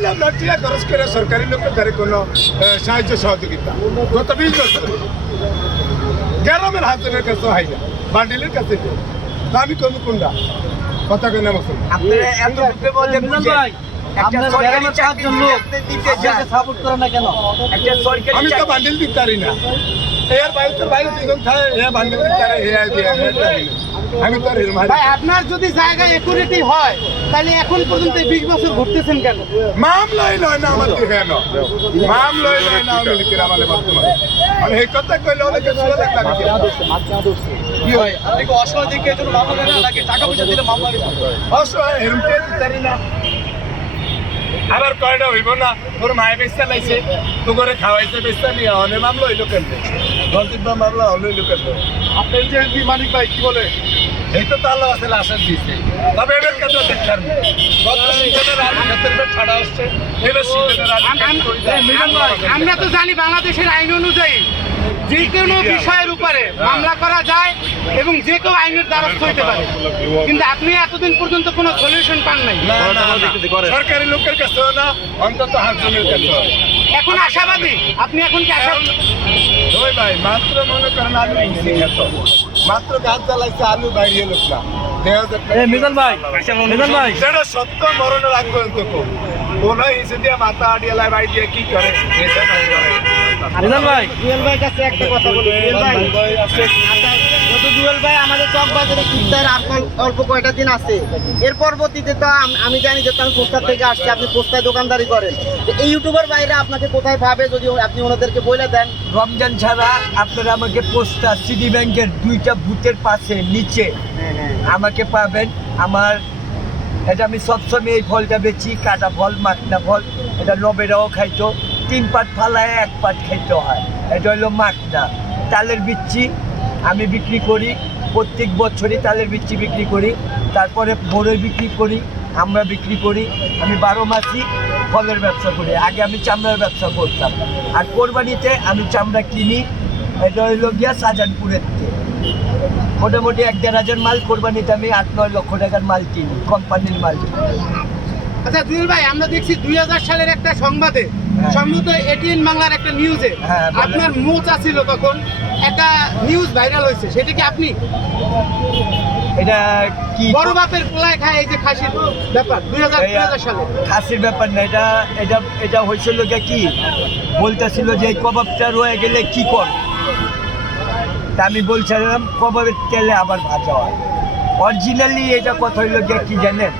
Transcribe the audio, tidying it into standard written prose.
তাইলে আমরা টিয়া খরচ করে সরকারি লোকের দ্বারা কোনো সাহায্য সহযোগিতা গত 20 বছর গ্রামের হাতের কাছে হয় না, বান্ডিলের কাছে আমি কমি কোনটা কথা কেন আমি তো বান্ডিল দিতে পারি না, এর বাইরে বাইরে দুজন থাকে বান্ডিল দিতে পারে, আমি তো আপনার যদি জায়গায় একুরেটি হয় তাহলে এখন পর্যন্ত 20 বছর ঘুরতেছেন কেন? মামলাই লয় না আমার দেখে না, মামলাই লয় না আমি লিখে আমাদের বর্তমানে আর এই কথা কইলে অনেকে শুনে দেখলাম কি হয় আপনি কি অসহায় দিকে জন্য মামলা নেন নাকি টাকা পয়সা দিলে মামলা নেন? অসহায় এরমতে দিতারি না, আবার কয়টা হইব না তোর মায়ে বেচতে লাইছে তো করে খাওয়াইছে বেচতে নিয়ে অনেক মামলা হইলো কেন গল্পিত মামলা হইলো কেন? আপনার যে এমপি মানিক ভাই কি বলে? এই তো তাহলে আসলে আশা দিয়েছে, তবে এবার কেন দেখলাম গত সিজনের আগে ক্ষেত্রে ছাড়া আসছে, এবার সিজনের আগে আমরা তো জানি বাংলাদেশের আইন অনুযায়ী যে কোনো বিষয়ের উপরে মামলা করা যায় এবং যে কেউ আইনের দ্বারস্থ হইতে পারে, কিন্তু আপনি এতদিন পর্যন্ত কোনো সলিউশন পান নাই। সরকারি লোকের কাছে না, অন্তত হাজারের কাছে এখন আশাবাদী আপনি, এখন কি আশাবাদী? ওই ভাই মাত্র মনে করেন আলু ইঞ্চি খেত, মাত্র গাছ জ্বালাইছে আলু বাইরে লোক না মিজান ভাই সেটা সত্য মরণের আগ পর্যন্ত কোনো ইসে দিয়ে মাথা আডিয়ালায় বাড়ি দিয়ে কি করে মিজান ভাই, জুয়েল ভাই কাছে একটা কথা বলি। জুয়েল ভাই আমাদের চক বাজারে ইফতার আর অল্প কয়টা দিন আছে, এর পরবর্তীতে তো আমি জানি যে আমি পোস্টার থেকে আসছি, আপনি পোস্টার দোকানদারি করেন, এই ইউটিউবার বাইরে আপনাকে কোথায় পাবে যদি আপনি ওনাদেরকে বলে দেন? রমজান ছাড়া আপনারা আমাকে পোস্টার সিটি ব্যাংকের 2টা বুথের পাশে নিচে আমাকে পাবেন। আমার এটা আমি সবসময় এই ফলটা বেচি, কাটা ফল, মাখনা ফল, এটা নবেরাও খাইতো, 3 পাট ফালায় 1 পাট খাইতে হয়, এটা হলো মাখনা। তালের বিচ্ছি আমি বিক্রি করি, প্রত্যেক বছরই তালের বিচ্ছি বিক্রি করি, তারপরে বড়ই বিক্রি করি, আমরা বিক্রি করি। আমি 12 মাসই ফলের ব্যবসা করি, আগে আমি চামড়ার ব্যবসা করতাম, আর কোরবানিতে আমি চামড়া কিনি, এটা হইল গিয়া শাহজাহানপুরের থেকে মোটামুটি 1-1.5 মাল, কোরবানিতে আমি 8-9 লক্ষ টাকার মাল কিনি, কোম্পানির মাল। আচ্ছা জুয়েল ভাই, আমরা দেখছি 2000 সালের একটা সংবাদে, সম্ভবত এটিএন বাংলার একটা নিউজে আপনার মোচা ছিল, তখন একটা নিউজ ভাইরাল হয়েছে, সেটা কি আপনি? এটা কি বড় বাপের পোলায় খায় এই যে খাসির ব্যাপার 2000 সালে? খাসির ব্যাপার না, এটা হয়েছিল কি বলতেছিল যে এই কবাবটা রয়ে গেলে কি কর, তা আমি বলছিলাম কবাবের তেলে আবার ভাজা হয়। অরিজিনালি এটা কথা হইল কি জানেন?